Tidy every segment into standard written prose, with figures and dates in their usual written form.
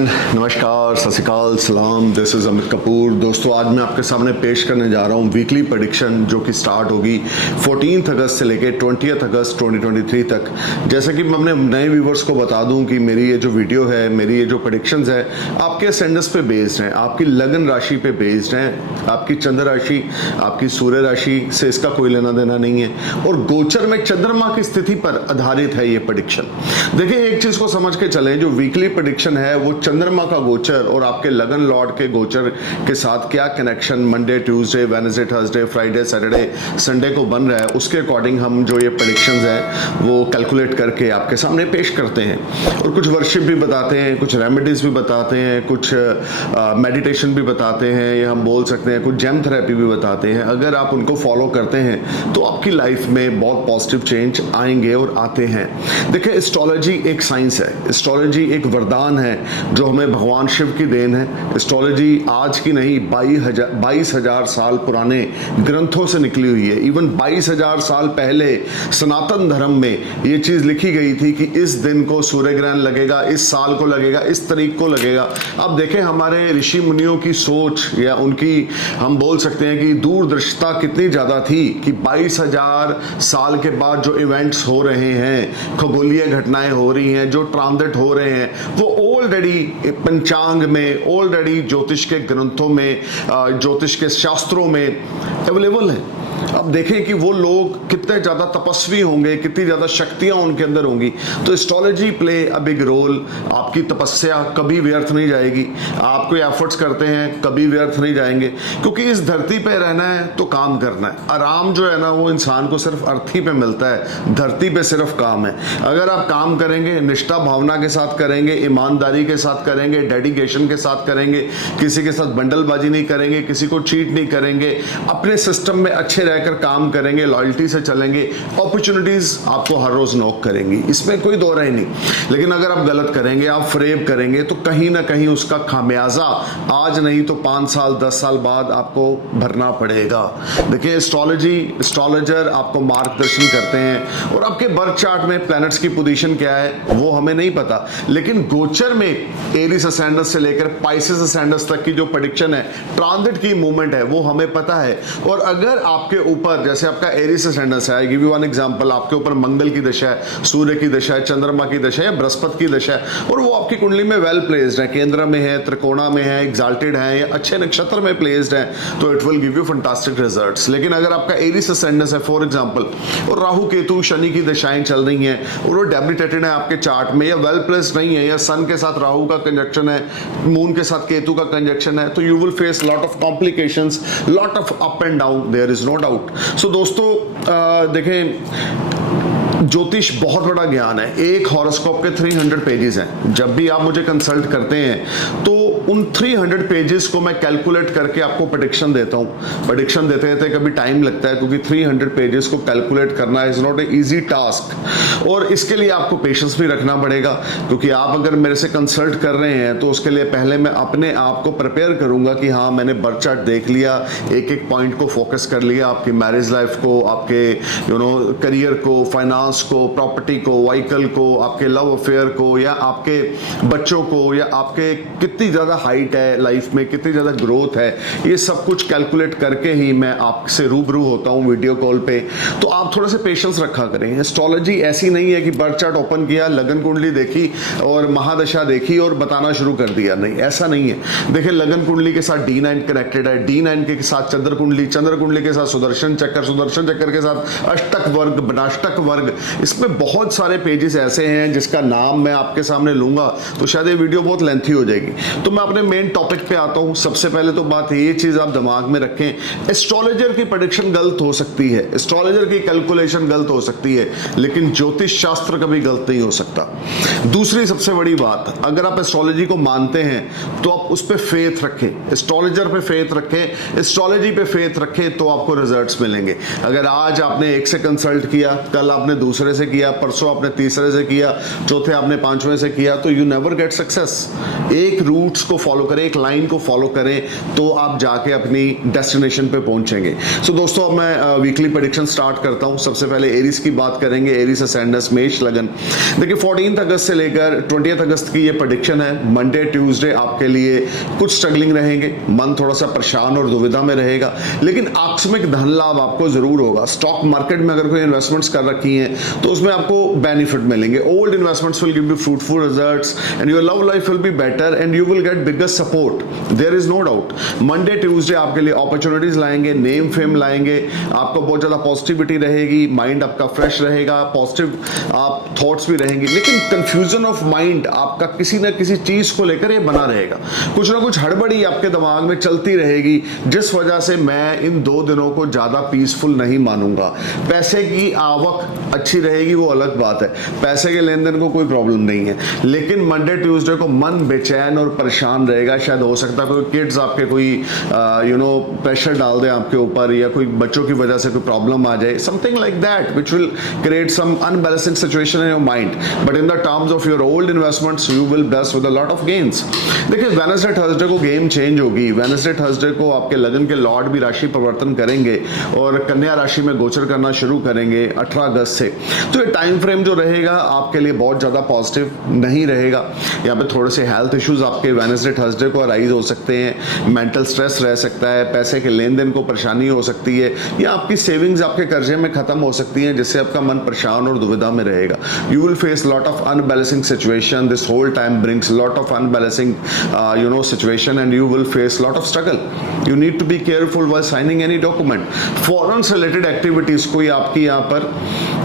Everyone, नमस्कार, सत श्री अकाल, सलाम। This is Amit Kapoor. दोस्तों, आज मैं आपके सामने पेश करने जा रहा हूँ वीकली प्रेडिक्शन जो कि स्टार्ट होगी 14 अगस्त से लेकर 20 अगस्त 2023 तक। जैसे कि मैं अपने नए व्यूवर्स को बता दूं कि मेरी ये जो वीडियो है, मेरी ये जो प्रेडिक्शंस है, आपके असेंडेंस पे बेस्ड हैं, आपकी लगन राशि पे बेस्ड हैं। आपकी चंद्र राशि, आपकी सूर्य राशि से इसका कोई लेना देना नहीं है और गोचर में चंद्रमा की स्थिति पर आधारित है ये प्रेडिक्शन। देखिए, एक चीज को समझ के चलें, जो वीकली प्रेडिक्शन है वो चंद्रमा का गोचर और आपके लगन लॉर्ड के गोचर के साथ क्या connection Monday, Tuesday, Wednesday, Thursday, Friday, Saturday, Sunday को बन रहा है, उसके अकॉर्डिंग हम जो ये प्रेडिक्शंस हैं वो कैलकुलेट करके आपके सामने पेश करते हैं। और कुछ वर्शिप भी बताते हैं, कुछ रेमेडीज भी बताते हैं, कुछ मेडिटेशन भी बताते हैं, या हम बोल सकते हैं कुछ जेम थेरेपी भी बताते हैं। अगर आप उनको फॉलो करते हैं तो आपकी लाइफ में बहुत पॉजिटिव चेंज आएंगे और आते हैं। देखिए, एस्ट्रोलॉजी एक साइंस है, एस्ट्रोलॉजी एक वरदान है जो हमें भगवान शिव की देन है। एस्ट्रोलॉजी आज की नहीं, 22,000 साल पुराने ग्रंथों से निकली हुई है। इवन 22,000 साल पहले सनातन धर्म में ये चीज लिखी गई थी कि इस दिन को सूर्य ग्रहण लगेगा, इस साल को लगेगा, इस तारीख को लगेगा। अब देखें हमारे ऋषि मुनियों की सोच या उनकी, हम बोल सकते हैं कि दूरदर्शिता कितनी ज्यादा थी कि 22,000 साल के बाद जो इवेंट्स हो रहे हैं, खगोलीय घटनाएं हो रही हैं, जो ट्रांजिट हो रहे हैं, वो ऑलरेडी पंचांग में, ऑलरेडी ज्योतिष के ग्रंथों में, ज्योतिष के शास्त्रों में अवेलेबल है। अब देखें कि वो लोग कितने ज्यादा तपस्वी होंगे, कितनी ज्यादा शक्तियां उनके अंदर होंगी। तो astrology play a big role. आपकी तपस्या कभी व्यर्थ नहीं जाएगी, आप कोई एफर्ट्स करते हैं कभी व्यर्थ नहीं जाएंगे, क्योंकि इस धरती पे रहना है तो काम करना है। आराम जो है ना वो इंसान को सिर्फ अर्थी पे मिलता है, धरती पे सिर्फ काम है। अगर आप काम करेंगे, निष्ठा भावना के साथ करेंगे, ईमानदारी के साथ करेंगे, डेडिकेशन के साथ करेंगे, किसी के साथ बंडलबाजी नहीं करेंगे, किसी को चीट नहीं करेंगे, अपने सिस्टम में अच्छे रहकर काम करेंगे, लॉयल्टी से चलेंगे, अपॉर्चुनिटीज आपको हर रोज नॉक करेंगी, इसमें कोई दो राय नहीं। लेकिन अगर आप गलत करेंगे, आप फ्रेब करेंगे, तो कहीं ना कहीं उसका खामियाजा आज नहीं तो 5 साल 10 साल बाद आपको भरना पड़ेगा। देखिए, एस्ट्रोलॉजी, एस्ट्रोलॉजर आपको मार्गदर्शन करते हैं और आपके बर्थ चार्ट में प्लैनेट्स की पोजीशन क्या है वो हमें नहीं पता, लेकिन गोचर में एरीज असेंडेंस से लेकर पाइसेस असेंडेंस तक की जो प्रेडिक्शन है, ट्रांजिट की मूवमेंट है, वो हमें पता है। और अगर आपके ऊपर, जैसे आपका एरीज असेंडेंस है, I give you one example, आपके ऊपर मंगल की दशा है, सूर्य की दशा है, चंद्रमा की दशा है या बृहस्पति की दशा है, और वो आपकी कुंडली में वेल प्लेस्ड है, केंद्र में है, त्रिकोणा में है, एग्जाल्टेड है या अच्छे नक्षत्र में प्लेस्ड है, तो it will give you fantastic results. लेकिन अगर आपका एरीज असेंडेंस है फॉर एग्जांपल, और राहु केतु शनि की दशाएं चल रही हैं और वो डेबिलिटेटेड है आपके चार्ट में, या वेल प्लेस्ड नहीं है, या सन के साथ राहु का कंजक्शन है, मून के साथ केतु का कंजक्शन है, तो you will face lot of complications, lot of up and down, there is no doubt. So दोस्तों, देखें, ज्योतिष बहुत बड़ा ज्ञान है। एक हॉरोस्कोप के 300 पेजेस हैं। जब भी आप मुझे कंसल्ट करते हैं तो उन 300 पेजेस को मैं कैलकुलेट करके आपको प्रेडिक्शन देता हूं। प्रेडिक्शन देते कभी टाइम लगता है, क्योंकि 300 पेजेस को कैलकुलेट करना is not a easy task, और इसके लिए आपको पेशेंस भी रखना पड़ेगा। क्योंकि आप अगर मेरे से कंसल्ट कर रहे हैं तो उसके लिए पहले मैं अपने आप को प्रिपेयर करूंगा कि हाँ, मैंने बर्थ चार्ट देख लिया, एक एक पॉइंट को फोकस कर लिया, आपकी मैरिज लाइफ को, आपके करियर को, फाइनेंस को, प्रॉपर्टी को, व्हीकल को, आपके लव अफेयर को, या आपके बच्चों को, या आपके कितनी ज्यादा हाइट है लाइफ में, कितनी ज्यादा ग्रोथ है, ये सब कुछ कैलकुलेट करके ही मैं आपसे रूबरू होता हूं वीडियो कॉल पे। तो आप थोड़ा सा पेशेंस रखा करें। एस्ट्रोलॉजी ऐसी नहीं है कि बर्थ चार्ट ओपन किया, लगन कुंडली देखी और महादशा देखी और बताना शुरू कर दिया। नहीं, ऐसा नहीं है। देखिए, लगन कुंडली के साथ D9 कनेक्टेड है, D9 के साथ चंद्र कुंडली, चंद्र कुंडली के साथ सुदर्शन चक्र, सुदर्शन चक्र के साथ अष्टक वर्ग, बनाष्टक वर्ग। इसमें बहुत सारे पेजेस ऐसे हैं जिसका नाम मैं आपके सामने लूंगा तो शायद ये वीडियो बहुत लेंथी हो जाएगी। तो मैं अपने मेन टॉपिक पे आता हूं। सबसे पहले तो बात ये चीज आप दिमाग में रखें, एस्ट्रोलॉजर की प्रेडिक्शन गलत हो सकती है, एस्ट्रोलॉजर की कैलकुलेशन गलत हो सकती है, लेकिन ज्योतिष शास्त्र कभी गलत नहीं हो सकता। दूसरी सबसे बड़ी बात, अगर आप एस्ट्रोलॉजी को मानते हैं तो आप उस पर फेथ रखें, एस्ट्रोलॉजर पे फेथ रखें, एस्ट्रोलॉजी पे फेथ रखें, तो आपको रिजल्ट्स मिलेंगे। अगर आज आपने एक से कंसल्ट किया, कल आपने दूसरे से किया, परसों आपने तीसरे से किया, चौथे आपने पांचवें से किया, तो यू नेवर गेट सक्सेस। एक रूट्स को फॉलो करें, एक लाइन को फॉलो करें, तो आप जाके अपनी डेस्टिनेशन पे पहुंचेंगे। सो दोस्तों, अब मैं वीकली प्रेडिक्शन स्टार्ट करता हूं। सबसे पहले एरीज की बात करेंगे। एरीज असेंडेंस मेष लगन। देखिए 14 अगस्त से लेकर 20 अगस्त की ये प्रेडिक्शन है। मंडे ट्यूसडे आपके लिए कुछ स्ट्रगलिंग रहेंगे, मन थोड़ा सा परेशान और दुविधा में रहेगा, लेकिन आकस्मिक धन लाभ आपको जरूर होगा। स्टॉक मार्केट में अगर कोई इन्वेस्टमेंट्स कर रखी हैं तो उसमें आपको बेनिफिट मिलेंगे। Old investments will give you fruitful results and your love life will be better and you will get biggest support, there is no doubt. Monday Tuesday आपके लिए अपॉर्चुनिटीज लाएंगे, नेम फेम लाएंगे, आपको बहुत ज्यादा पॉजिटिविटी रहेगी, mind आपका fresh रहेगा, पॉजिटिव आप थॉट्स भी रहेंगे, लेकिन कंफ्यूजन ऑफ माइंड आपका किसी ना किसी चीज को लेकर ये बना रहेगा। कुछ ना कुछ हड़बड़ी आपके दिमाग में चलती रहेगी, जिस वजह से मैं इन 2 दिनों को ज्यादा पीसफुल नहीं मानूंगा। पैसे की आवक अच्छी रहेगी, वो अलग बात है, पैसे के लेन देन को कोई प्रॉब्लम नहीं है, लेकिन मंडे ट्यूसडे को मन बेचैन और परेशान रहेगा। शायद हो सकता है कोई किड्स आपके कोई प्रेशर डाल दे आपके ऊपर, या कोई बच्चों की वजह से कोई प्रॉब्लम आ जाए, something like that which will create some unbalancing situation in your mind, but in the terms of your old investments you will bless with a lot of gains. देखिए वेडनेसडे थर्सडे को game change होगी। Wednesday Thursday को आपके लगन के Lord भी राशि परिवर्तन करेंगे और कन्या राशि में गोचर करना शुरू करेंगे 18 अगस्त से। तो ये टाइम फ्रेम जो रहेगा आपके लिए बहुत ज्यादा पॉजिटिव नहीं रहेगा। यहाँ पे थोड़े से हेल्थ इश्यूज आपके वेडनेसडे थर्सडे को अराइज हो सकते हैं, मेंटल स्ट्रेस रह सकता है, पैसे के लेन देन को परेशानी हो सकती है, या आपकी सेविंग्स आपके कर्जे में खत्म हो सकती हैं, जिससे आपका मन परेशान और दुविधा में रहेगा। You will face lot of unbalancing situation, this whole time brings lot of unbalancing situation and you will face lot of struggle. You need to be careful while signing any document. Foreign से related activities कोई आपकी यहाँ पर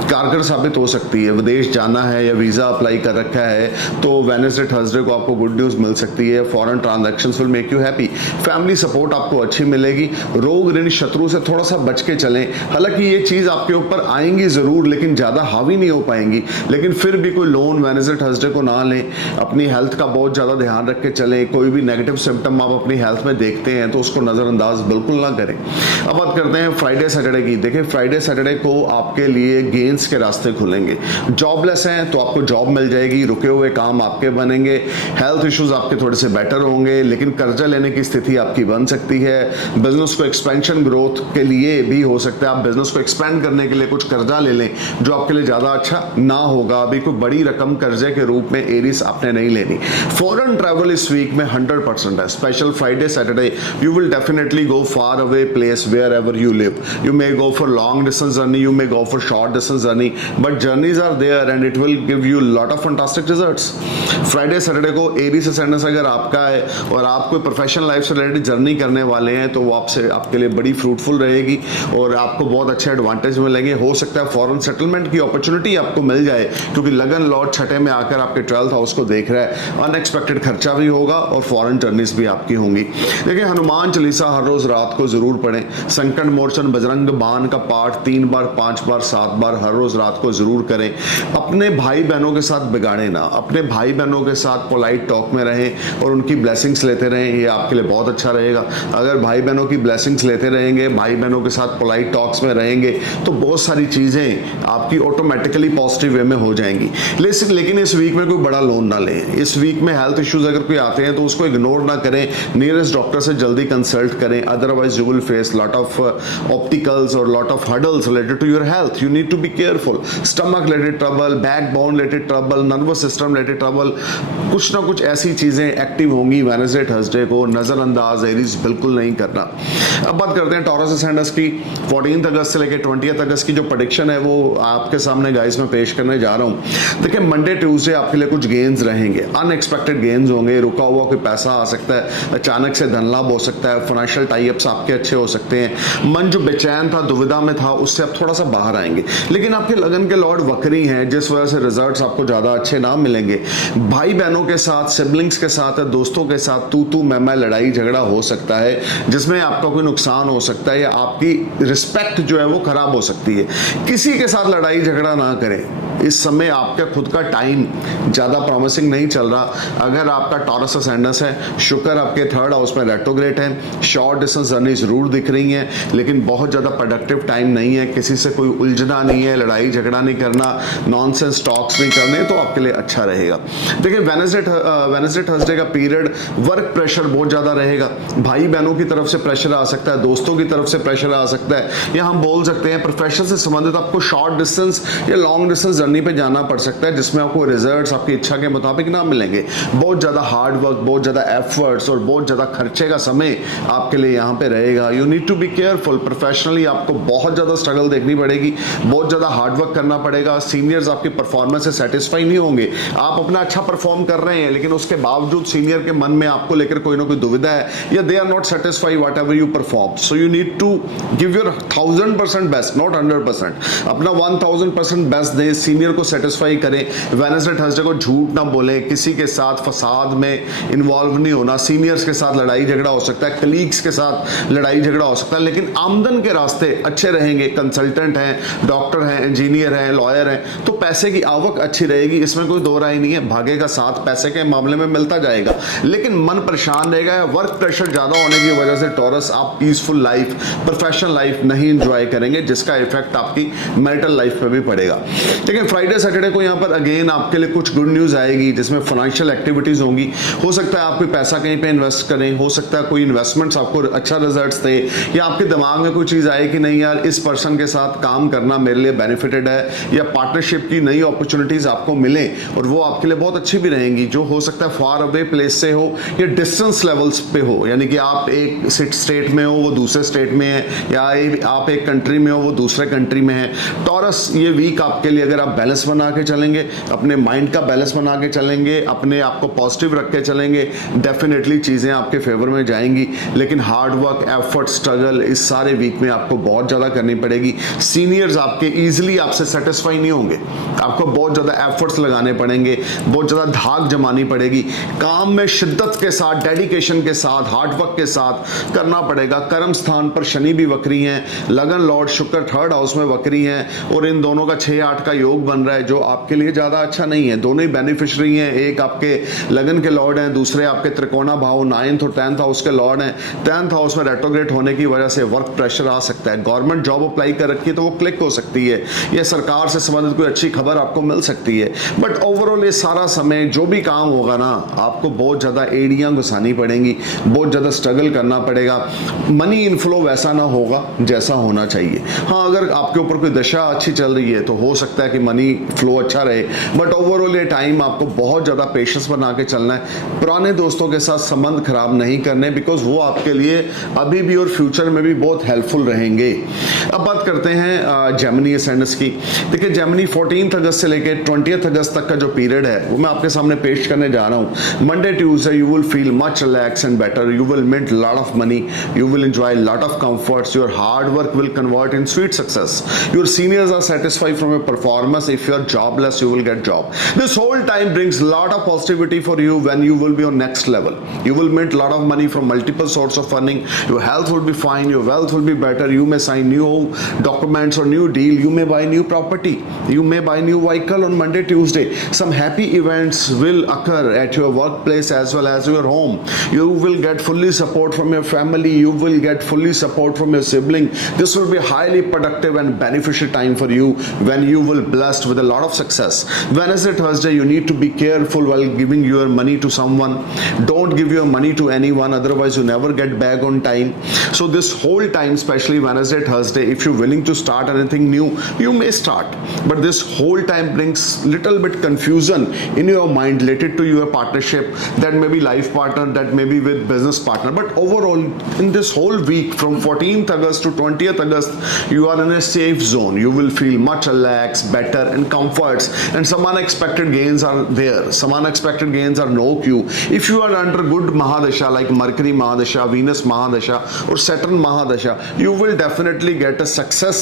कारगर साबित हो सकती है। विदेश जाना है या वीजा अप्लाई कर रखा है तो वेडनेसडे थर्सडे को आपको गुड न्यूज मिल सकती है। Foreign transactions will make you happy. Family support आपको अच्छी मिलेगी। रोग ऋण शत्रु से थोड़ा सा बच के चलें। हालांकि ये चीज आपके ऊपर आएंगी जरूर, लेकिन ज्यादा हावी नहीं हो पाएंगी, लेकिन फिर भी कोई लोन वेडनेसडे थर्सडे को ना लें। अपनी हेल्थ का बहुत ज्यादा ध्यान रख के चलें। कोई भी नेगेटिव सिम्टम आप अपनी हेल्थ में देखते हैं तो उसको नजरअंदाज बिल्कुल ना करें। अब बात करते हैं फ्राइडे सैटरडे की। देखिए फ्राइडे सैटरडे को आपके लिए गेन्स के रास्ते खुलेंगे। जॉबलेस हैं तो आपको जॉब मिल जाएगी, रुके हुए काम आपके बनेंगे, हेल्थ इश्यूज आपके थोड़े से बेटर होंगे, लेकिन कर्जा लेने की स्थिति आपकी बन सकती है। बिजनेस को एक्सपेंशन ग्रोथ के लिए भी हो सकता है आप बिजनेस को एक्सपेंड करने के लिए कुछ कर्जा ले लें जो आपके लिए ज्यादा अच्छा ना होगा। अभी कोई बड़ी रकम कर्जे के रूप में एरीज आपने नहीं लेनी। फॉरेन ट्रैवल इस वीक में 100% है। Special Friday Saturday you will definitely go far away place wherever you live. You may go for long distance journey, you may go for short distance journey, but journeys are there and it will give you lot of fantastic results. Friday Saturday को Aries ascendants अगर आपका है और आप कोई professional life से related journey करने वाले हैं तो वो आपके लिए बड़ी फ्रूटफुल रहेगी और आपको बहुत अच्छे एडवांटेज मिलेंगे। हो सकता है फॉरेन सेटलमेंट की अपॉर्चुनिटी आपको मिल जाए, क्योंकि लगन लॉर्ड छठे में आकर आपके 12th हाउस को देख रहा है। अनएक्सपेक्टेड खर्चा भी होगा और फॉरेन जर्नीज भी आपकी होंगी। देखिए हनुमान चालीसा हर रोज रात को जरूर पढ़ें। संकट मोचन बजरंग बाण का पाठ 3 बार 5 बार 7 बार हर रोज रात को जरूर करें। अपने भाई बहनों के साथ बिगाड़े ना, अपने भाई बहनों के साथ पोलाइट टॉक में रहें और उनकी ब्लेसिंग्स लेते रहें, ये आपके लिए बहुत अच्छा रहेगा। अगर भाई बहनों की ब्लेसिंग्स लेते रहेंगे, भाई बहनों के साथ पोलाइट टॉक्स में रहेंगे तो बहुत सारी चीजें आपकी ऑटोमेटिकली पॉजिटिव वे में हो जाएंगी। लेकिन इस वीक में कोई बड़ा लोन ना लें। इस वीक में हेल्थ इश्यूज अगर कोई आते हैं तो उसको इग्नोर ना करें, नियरेस्ट डॉक्टर से जल्दी कंसल्ट करें, otherwise you will face lot of opticals और lot of hurdles related to your health. You need to be careful. Stomach related trouble, backbone related trouble, nervous system related trouble, कुछ ना कुछ ऐसी चीजें active होंगी Wednesday Thursday को। नजरअंदाज Aries बिल्कुल नहीं करना। अब बात करते हैं टॉरस असेंडेंस की। 14 अगस्त से लेकर 20 अगस्त की जो प्रेडिक्शन है वो आपके सामने गाइस में पेश करने जा रहा हूं। देखिए मंडे ट्यूसडे आपके लिए कुछ गेन्स रहेंगे, अनएक्सपेक्टेड गेन्स होंगे। रुका हुआ कोई पैसा आ सकता है, अचानक से धन लाभ हो सकता है, फाइनेंशियल टाइप्स आपके अच्छे हो सकते हैं। मन जो बेचैन था, दुविधा में था, उससे आप थोड़ा सा बाहर आएंगे। लेकिन आपके लगन के लॉर्ड वक्री हैं, जिस वजह से रिजल्ट्स आपको ज्यादा अच्छे ना मिलेंगे। भाई बहनों के साथ, सिबलिंग्स के साथ, दोस्तों के साथ तू मैं लड़ाई झगड़ा हो सकता है, जिसमें आपका कोई नुकसान हो सकता है या आपकी रिस्पेक्ट जो है वो खराब हो सकती है। किसी के साथ लड़ाई झगड़ा ना करें। इस समय आपका खुद का टाइम ज़्यादा प्रॉमिसिंग नहीं चल रहा। अगर आपका टॉरस असेंडेंस है, शुक्र आपके थर्ड हाउस में रेट्रोग्रेड है, शॉर्ट डिस्टेंस जर्नी जरूर दिख रही हैं, लेकिन बहुत ज़्यादा प्रोडक्टिव टाइम नहीं है। किसी से कोई उलझना नहीं है, लड़ाई झगड़ा नहीं करना, नॉनसेंस टॉक्स नहीं करने, तो आपके लिए अच्छा रहेगा। देखिए वेडनेसडे थर्सडे का पीरियड वर्क प्रेशर बहुत ज़्यादा रहेगा। भाई बहनों की तरफ से प्रेशर आ सकता है, दोस्तों की तरफ से प्रेशर आ सकता है, या हम बोल सकते हैं प्रोफेशन से संबंधित आपको शॉर्ट डिस्टेंस या लॉन्ग डिस्टेंस जर्नी पे जाना पड़ सकता है, जिसमें आपको रिजल्ट्स आपकी इच्छा के मुताबिक ना मिलेंगे। बहुत ज़्यादा हार्ड वर्क, बहुत ज़्यादा एफर्ट्स और बहुत ज़्यादा खर्चे का समय आपके लिए यहाँ पे रहेगा। You need to be careful. Professionally आपको बहुत ज़्यादा स्ट्रगल देखनी पड़ेगी, बहुत ज़्यादा हार्ड वर्क करना पड़ेगा। सीनियर्स आपकी परफॉर्मेंस से सेटिस्फाई नहीं होंगे। आप अपना अच्छा परफॉर्म कर रहे हैं, लेकिन उसके बावजूद सीनियर के मन में आपको लेकर कोई ना कोई दुविधा है, या they are not satisfy whatever you perform. So you need to give your 1000% best, not 100%। अपना 1000% बेस्ट दें, सीनियर को सेटिस्फाई करें। वेडनेसडे थर्सडे को झूठ ना बोले, किसी के साथ फसाद में इन्वॉल्व नहीं होना। सीनियर्स के साथ लड़ाई झगड़ा हो सकता है, कलीग्स के साथ लड़ाई झगड़ा हो सकता है, लेकिन आमदन के रास्ते अच्छे रहेंगे। कंसल्टेंट हैं, डॉक्टर हैं, इंजीनियर हैं, लॉयर हैं, तो पैसे की आवक अच्छी रहेगी, इसमें कोई दो राय नहीं है। भागेगा साथ पैसे के मामले में मिलता जाएगा, लेकिन मन परेशान रहेगा। वर्क प्रेशर ज्यादा होने की वजह से टॉरस आप पीसफुल लाइफ, प्रोफेशनल लाइफ नहीं एंजॉय करेंगे, जिसका इफेक्ट आपकी मैरिटल लाइफ पे भी पड़ेगा। लेकिन फ्राइडे सैटरडे को यहाँ पर अगेन आपके लिए कुछ गुड न्यूज आएगी, जिसमें फाइनेंशियल एक्टिविटीज होंगी। हो सकता है आप कोई पैसा कहीं पे इन्वेस्ट करें, हो सकता है कोई इन्वेस्टमेंट्स आपको अच्छा रिजल्ट्स दे, या आपके दिमाग में कोई चीज आए कि नहीं यार इस पर्सन के साथ काम करना मेरे लिए बेनिफिटेड है, या पार्टनरशिप की नई अपॉर्चुनिटीज आपको मिले और वो आपके लिए बहुत अच्छी भी रहेंगी। जो हो सकता है फार अवे प्लेस से हो या डिस्टेंस लेवल्स पे हो, यानी कि आप एक स्टेट में हो, वो दूसरे स्टेट में है, या आप एक कंट्री में हो, वो दूसरे कंट्री में है। टॉरस ये वीक आपके लिए अगर आप बैलेंस बना के चलेंगे, अपने माइंड का बैलेंस बना के चलेंगे, अपने आप को पॉजिटिव रख के चलेंगे, डेफिनेटली चीजें आपके फेवर में जाएंगी। लेकिन हार्ड वर्क, एफर्ट, स्ट्रगल इस सारे वीक में आपको बहुत ज्यादा करनी पड़ेगी। सीनियर्स आपके इजीली आपसे सेटिस्फाई नहीं होंगे, आपको बहुत ज्यादा एफर्ट्स लगाने पड़ेंगे, बहुत ज्यादा धाक जमानी पड़ेगी। काम में शिद्दत के साथ, डेडिकेशन के साथ, हार्ड वर्क के साथ करना पड़ेगा। कर्म स्थान पर शनि भी वक्री हैं, लगन लॉर्ड शुक्र थर्ड हाउस में वक्री हैं, और इन दोनों का 6-8 का योग बन रहा है, जो आपके लिए ज्यादा अच्छा नहीं है। दोनों ही बेनिफिशियरी हैं, एक आपके लगन के लॉर्ड हैं, दूसरे आपके त्रिकोणा भाव 9th और 10th हाउस के लॉर्ड हैं। 10th हाउस में रेट्रोग्रेड होने की वजह से वर्क प्रेशर आ सकता है। गवर्नमेंट जॉब अप्लाई कर रखी है तो वो क्लिक हो सकती है, या सरकार से संबंधित कोई अच्छी खबर आपको मिल सकती है। बट ओवरऑल ये सारा समय जो भी काम होगा ना, आपको बहुत ज्यादा एड़ियां घुसानी पड़ेंगी, बहुत ज्यादा स्ट्रगल करना पड़ेगा। मनी इनफ्लो वैसा ना होगा जैसा होना चाहिए। हाँ, अगर आपके ऊपर कोई दशा अच्छी चल रही है तो हो सकता है कि मनी फ्लो अच्छा रहे, बट ओवरऑल ये टाइम आपको बहुत ज्यादा पेशेंस बना के चलना है। पुराने दोस्तों के साथ संबंध खराब नहीं करने, बिकॉज वो आपके लिए अभी भी और फ्यूचर में भी बहुत हेल्पफुल रहेंगे। अब बात करते हैं जेमिनी असेंडेंस की। देखिए जेमिनी 14 अगस्त से लेकर 20 अगस्त तक का जो पीरियड है वो मैं आपके सामने पेश करने जा रहा हूँ। Monday Tuesday you will feel much relax and better, you will make lot of money, you will enjoy a lot of comforts, your hard work will convert in sweet success, your seniors are satisfied from your performance. If you are jobless, you will get job. This whole time brings lot of positivity for you when you will be on next level. You will make lot of money from multiple sources of earning, your health will be fine, your wealth will be better, you may sign new documents or new deal, you may buy new property, you may buy new vehicle on Monday Tuesday. Some happy events will occur at your workplace as well as your home. You will get fully support from your family, you will get fully support from your sibling. This will be highly productive and beneficial time for you when you will blessed with a lot of success. Wednesday, Thursday, you need to be careful while giving your money to someone. Don't give your money to anyone, otherwise you never get back on time. So this whole time, especially Wednesday, Thursday, if you're willing to start anything new, you may start. But this whole time brings little bit confusion in your mind related to your partnership. That may be life partner, that may be with business partner. But overall, in this whole week from 14th August to 20th August, you are in a safe zone. You will feel much relaxed, better and comforts, and some unexpected gains are there. Some unexpected gains are no queue. If you are under good Mahadasha like Mercury Mahadasha, Venus Mahadasha or Saturn Mahadasha, you will definitely get a success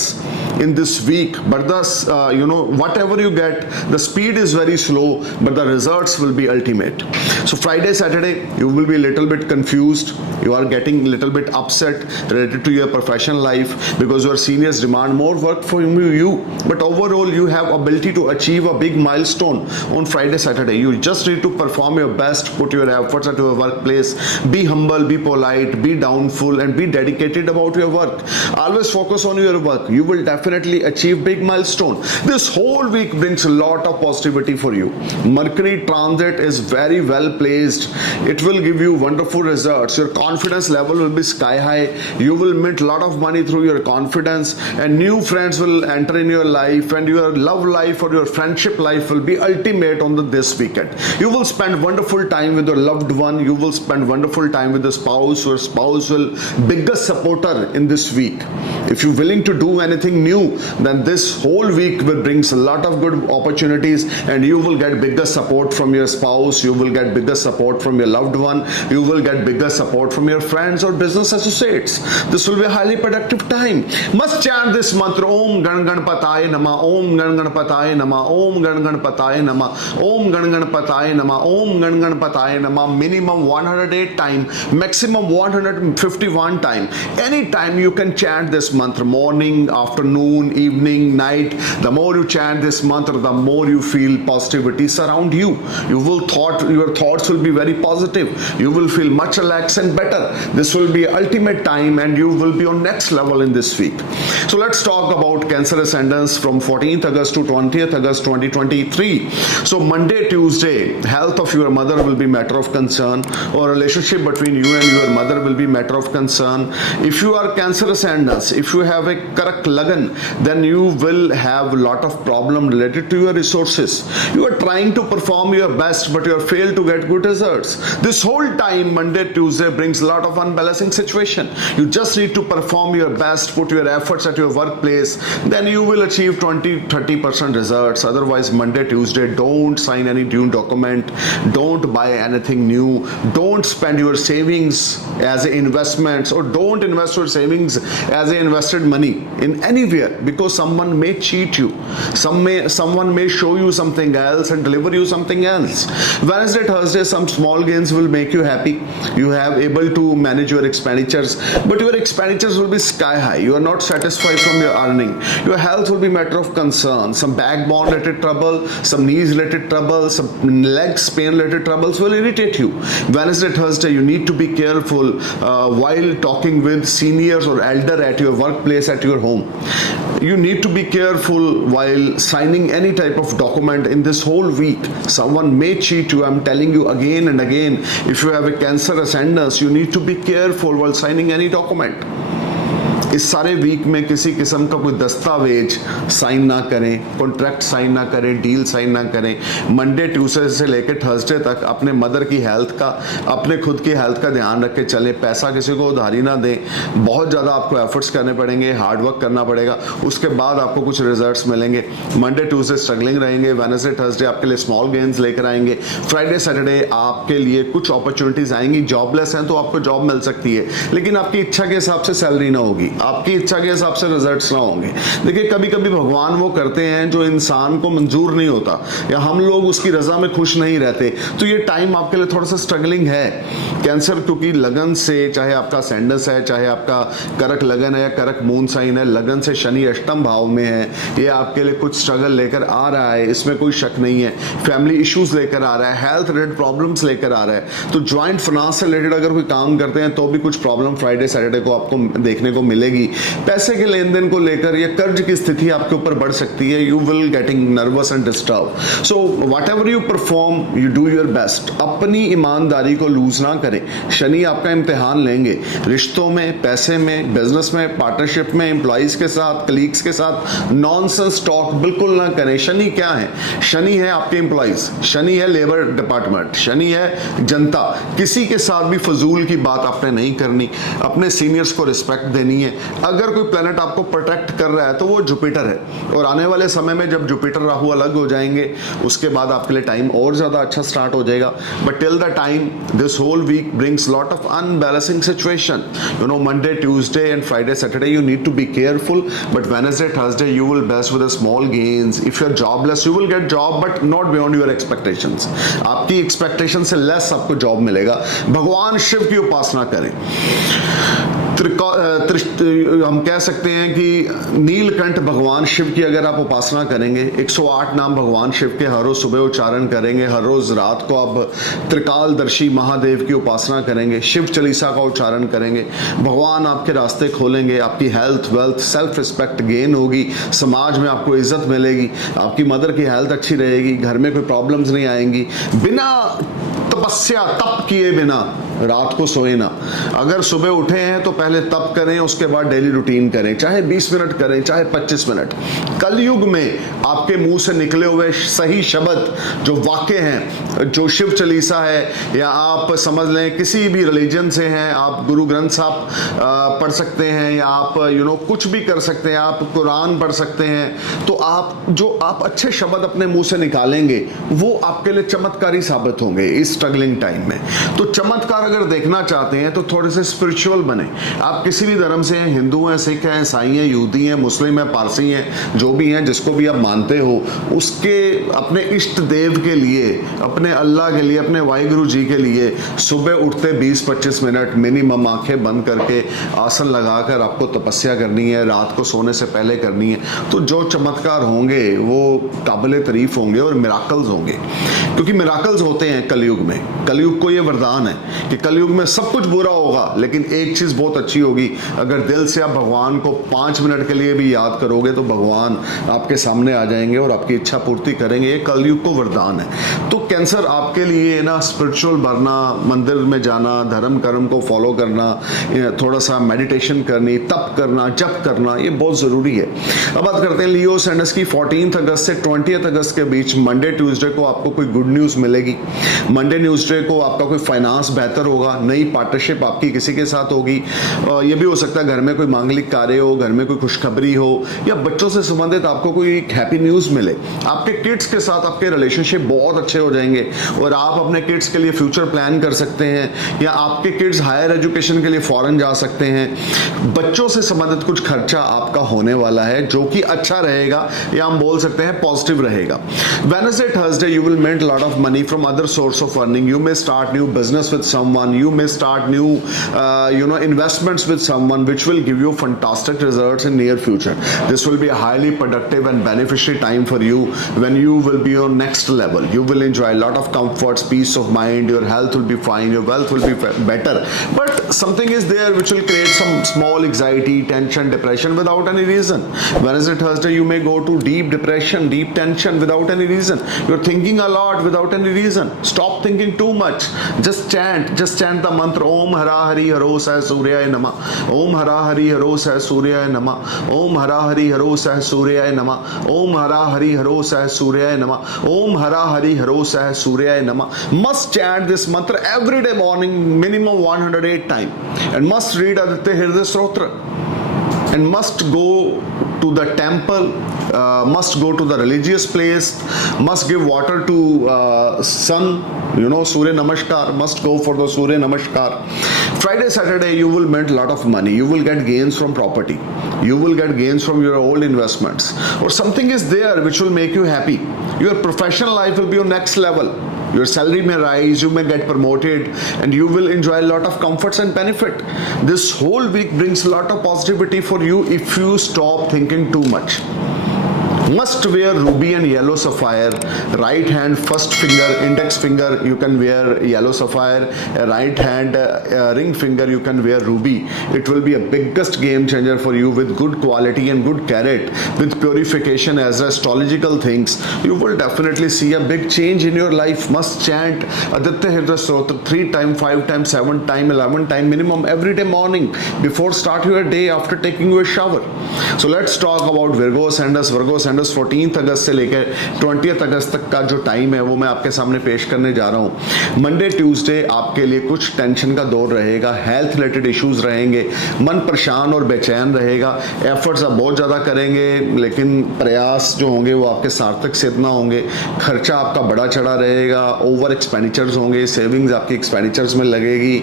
in this week. But thus, whatever you get, the speed is very slow, but the results will be ultimate. So Friday, Saturday, you will be a little bit confused. You are getting a little bit upset related to your professional life because your seniors demand more work from you. But overall, you have have ability to achieve a big milestone on Friday, Saturday. You just need to perform your best, put your efforts at your workplace, be humble, be polite, be downful, and be dedicated about your work. Always focus on your work. You will definitely achieve big milestone. This whole week brings a lot of positivity for you. Mercury transit is very well placed. It will give you wonderful results. Your confidence level will be sky high. You will mint a lot of money through your confidence, and new friends will enter in your life, and your love life or your friendship life will be ultimate on this weekend. You will spend wonderful time with your loved one. You will spend wonderful time with the spouse. Your spouse will biggest supporter in this week. If you're willing to do anything new, then this whole week will brings a lot of good opportunities, and you will get biggest support from your spouse. You will get biggest support from your loved one. You will get biggest support from your friends or business associates. This will be a highly productive time. Must chant this mantra: Om Gan Ganpataye Namah, Om Gan Ganpataye Namah, Om Gan Ganpataye Namah, Om Gan Ganpataye Namah, Om Gan Ganpataye Namah, minimum 108 time, maximum 151 time. Anytime you can chant this mantra, morning, afternoon, evening, night. The more you chant this mantra, the more you feel positivity surround you. Your thoughts will be very positive. You will feel much relaxed and better. This will be ultimate time, and you will be on next level in this week. So let's talk about Cancer ascendants from 14th August to 20th August 2023. So Monday, Tuesday, health of your mother will be matter of concern, or relationship between you and your mother will be matter of concern. If you are Cancer ascendants, if you have a Karak Lagan, then you will have a lot of problem related to your resources. You are trying to perform your best, but you are failed to get good results. This whole time, Monday, Tuesday brings a lot of unbalancing situation. You just need to perform your best, put your efforts at your workplace, then you will achieve 20-30% results. Otherwise, Monday, Tuesday, don't sign any due document, don't buy anything new, don't spend your savings as investments, or don't invest your savings as invested money in anywhere, because someone may cheat you. Someone may show you something else and deliver you something else. Wednesday, Thursday, some small gains will make you happy. You have able to manage your expenditures, but your expenditures will be sky high. You are not satisfied from your earning. Your health will be matter of concern. Some backbone related trouble, some knees related trouble, some legs pain related troubles will irritate you. Wednesday, Thursday, you need to be careful while talking with seniors or elder at your workplace, at your home. You need to be careful while signing any type of document in this whole week. Someone may cheat you. I'm telling you again and again, if you have a Cancer ascendant, you need to be careful while signing any document. इस सारे week में किसी किस्म का कोई दस्तावेज sign ना करें, कॉन्ट्रैक्ट साइन ना करें, डील साइन ना करें। मंडे ट्यूसडे से लेकर थर्सडे तक अपने मदर की हेल्थ का, अपने खुद की हेल्थ का ध्यान रख के चले। पैसा किसी को उधारी ना दें। बहुत ज़्यादा आपको एफर्ट्स करने पड़ेंगे, हार्डवर्क करना पड़ेगा, उसके बाद आपको कुछ रिजल्ट्स मिलेंगे। मंडे ट्यूसडे स्ट्रगलिंग रहेंगे, वेडनेसडे थर्सडे आपके लिए स्मॉल गेन्स लेकर आएंगे। फ्राइडे सैटरडे आपके लिए कुछ अपॉर्चुनिटीज़ आएंगी। जॉबलेस हैं तो आपको जॉब मिल सकती है, लेकिन आपकी इच्छा के हिसाब से सैलरी ना होगी, आपकी इच्छा के हिसाब से रिजल्ट्स ना होंगे। देखिए, कभी कभी भगवान वो करते हैं जो इंसान को मंजूर नहीं होता, या हम लोग उसकी रजा में खुश नहीं रहते। तो ये टाइम आपके लिए थोड़ा सा स्ट्रगलिंग है। कैंसर क्योंकि लगन से, चाहे आपका सेंडस है, चाहे आपका करक लगन है या करक मून साइन है, लगन से शनि अष्टम भाव में है, ये आपके लिए कुछ स्ट्रगल लेकर आ रहा है, इसमें कोई शक नहीं है। फैमिली इश्यूज लेकर आ रहा है, हेल्थ रिलेटेड प्रॉब्लम्स लेकर आ रहा है। तो ज्वाइंट फाइनेंस से रिलेटेड अगर कोई काम करते हैं तो भी कुछ प्रॉब्लम फ्राइडे सैटरडे को आपको देखने को मिलेगी। पैसे के लेन देन को लेकर या कर्ज की स्थिति आपके ऊपर बढ़ सकती है। You will getting nervous and disturb. So what ever you perform, you do your best. अपनी ईमानदारी को लूज ना करें। शनि आपका इम्तिहान लेंगे रिश्तों में, पैसे में, बिजनेस में, पार्टनरशिप में, एम्प्लॉइज के साथ, कलीग्स के साथ नॉनसेंस टॉक बिल्कुल ना करें। शनि क्या है? शनि है आपके एम्प्लॉइज, शनि है लेबर डिपार्टमेंट, शनि है जनता। किसी के साथ भी फजूल की बात आपने नहीं करनी, अपने सीनियर्स को रिस्पेक्ट देनी है। अगर कोई प्लेनेट आपको प्रोटेक्ट कर रहा है तो वो जुपिटर है, और आने वाले समय में जब जुपिटर राहु अलग हो जाएंगे उसके बाद आपके लिए टाइम और ज्यादा अच्छा स्टार्ट हो जाएगा। But till the time this whole week brings lot of unbalancing situation. You know, Monday Tuesday and Friday Saturday you need to be careful, but Wednesday Thursday you will best with small gains. If you are jobless you will get job, but not beyond your expectations. आपकी expectation से less आपको job मिलेगा। भगवान शिव की उपासना करें। हम कह सकते हैं कि नीलकंठ भगवान शिव की अगर आप उपासना करेंगे, 108 नाम भगवान शिव के हर रोज सुबह उच्चारण करेंगे, हर रोज रात को आप त्रिकालदर्शी महादेव की उपासना करेंगे, शिव चालीसा का उच्चारण करेंगे, भगवान आपके रास्ते खोलेंगे, आपकी health, wealth, self respect gain होगी, समाज में आपको इज्जत मिलेगी, आपकी मदर की हेल्थ अच्छी रहेगी, घर में कोई प्रॉब्लम्स नहीं आएंगी। बिना तपस्या तप किए बिना रात को सोए ना। अगर सुबह उठे हैं तो पहले तप करें, उसके बाद डेली रूटीन करें, चाहे 20 मिनट करें, चाहे 25 मिनट। कलयुग में आपके मुंह से निकले हुए सही शब्द जो वाक्य हैं, जो शिव चालीसा है, या आप समझ लें किसी भी रिलीजन से हैं, आप गुरु ग्रंथ साहब पढ़ सकते हैं, या आप कुछ भी कर सकते हैं, आप कुरान पढ़ सकते हैं, तो आप अच्छे शब्द अपने मुंह से निकालेंगे वो आपके लिए चमत्कारी साबित होंगे इस स्ट्रगलिंग टाइम में। तो चमत्कार अगर देखना चाहते हैं तो थोड़े से स्पिरिचुअल बने। आप किसी भी धर्म से हैं, हिंदू हैं, सिख हैं, ईसाई हैं, यहूदी हैं, मुस्लिम हैं, पारसी हैं, जो भी हैं, जिसको भी आप मानते हो, उसके अपने इष्ट देव के लिए, अपने अल्लाह के लिए, अपने वाहिगुरु जी के लिए सुबह उठते 20-25 मिनट मिनिमम आंखें बंद करके आसन लगाकर आपको तपस्या करनी है, रात को सोने से पहले करनी है। तो जो चमत्कार होंगे वो काबिल तारीफ होंगे और मिराकल्स होंगे, क्योंकि मिराकल्स होते हैं कलयुग में। कलयुग को ये वरदान है कि कलयुग में सब कुछ बुरा होगा, लेकिन एक चीज बहुत अच्छी होगी, अगर दिल से आप भगवान को 5 मिनट के लिए भी याद करोगे तो भगवान आपके सामने आ जाएंगे और आपकी इच्छा पूर्ति करेंगे। ये कलयुग को वरदान है। तो कैंसर आपके लिए ना स्पिरिचुअल बनना, मंदिर में जाना, धर्म कर्म को फॉलो करना, थोड़ा सा मेडिटेशन करनी, तप करना, जप करना, ये बहुत जरूरी है। अब बात करते हैं लियो सैंडर्स की। 14 अगस्त से 20 अगस्त के बीच मंडे ट्यूसडे को आपको कोई गुड न्यूज मिलेगी। मंडे ट्यूसडे को आपका कोई फाइनेंस बेहतर होगा, नई पार्टनरशिप आपकी किसी के साथ होगी। ये भी हो सकता है घर में कोई मांगलिक कार्य हो, घर में कोई खुशखबरी हो, या बच्चों से संबंधित आपको कोई हैप्पी न्यूज मिले। आपके किड्स के साथ आपके रिलेशनशिप बहुत अच्छे हो जाएंगे और आप अपने किड्स के लिए फ्यूचर प्लान कर सकते हैं, या आपके किड्स हायर एजुकेशन के लिए फॉरेन जा सकते हैं। बच्चों से संबंधित कुछ खर्चा आपका होने वाला है जो कि अच्छा रहेगा, या हम बोल सकते हैं पॉजिटिव रहेगा। Wednesday Thursday you will make lot of money from other source of earning. You may start new business with someone, you may start new investments with someone which will give you fantastic results in near future. This will be a highly productive and beneficial time for you when you will be on next level. You will enjoy a lot of comforts, peace of mind, your health will be fine, your wealth will be better, but something is there which will create some small anxiety, tension, depression without any reason. Wednesday, Thursday you may go to deep depression, deep tension without any reason. You're thinking a lot without any reason. Stop thinking too much. Just chant the mantra Om Hara Hari Haro Sah Suryaya Namah. Om Hara Hari Haro Sah Suryaya Namah. Om Hara Hari Haro Sah Suryaya Namah. Om Hara Hari Haro Sah Suryaya Namah. Om Hara Hari Haro Sah Suryaya Namah. Must chant this mantra every day morning, minimum 108 times, and must read Aditya Hriday Stotra, and must go to the temple, must go to the religious place, must give water to sun, Surya Namaskar, must go for the Surya Namaskar. Friday, Saturday you will make a lot of money. You will get gains from property. You will get gains from your old investments, or something is there which will make you happy. Your professional life will be on next level. Your salary may rise, you may get promoted, and you will enjoy a lot of comforts and benefit. This whole week brings a lot of positivity for you if you stop thinking too much. Must wear ruby and yellow sapphire. Right hand first finger, index finger you can wear yellow sapphire. Right hand ring finger you can wear ruby. It will be a biggest game changer for you with good quality and good carat, with purification as astrological things. You will definitely see a big change in your life. Must chant Aditya Hriday Stotra 3 times, 5 times, 7 times, 11 times minimum every day morning before start your day after taking your shower. So let's talk about Virgo Ascendants. Virgo Ascendants 14 अगस्त से लेकर 20 अगस्त तक का जो time है वो मैं आपके सामने पेश करने जा रहा हूँ। मंडे ट्यूसडे आपके लिए कुछ टेंशन का दौर रहेगा, हेल्थ रिलेटेड इश्यूज रहेंगे, मन परेशान और बेचैन रहेगा। एफर्ट्स आप बहुत ज़्यादा करेंगे लेकिन प्रयास जो होंगे वो आपके सार्थक सिद्ध ना होंगे। खर्चा आपका बड़ा चढ़ा रहेगा, ओवर एक्सपेंडिचर्स होंगे, सेविंग्स आपकी एक्सपेंडिचर्स में लगेगी।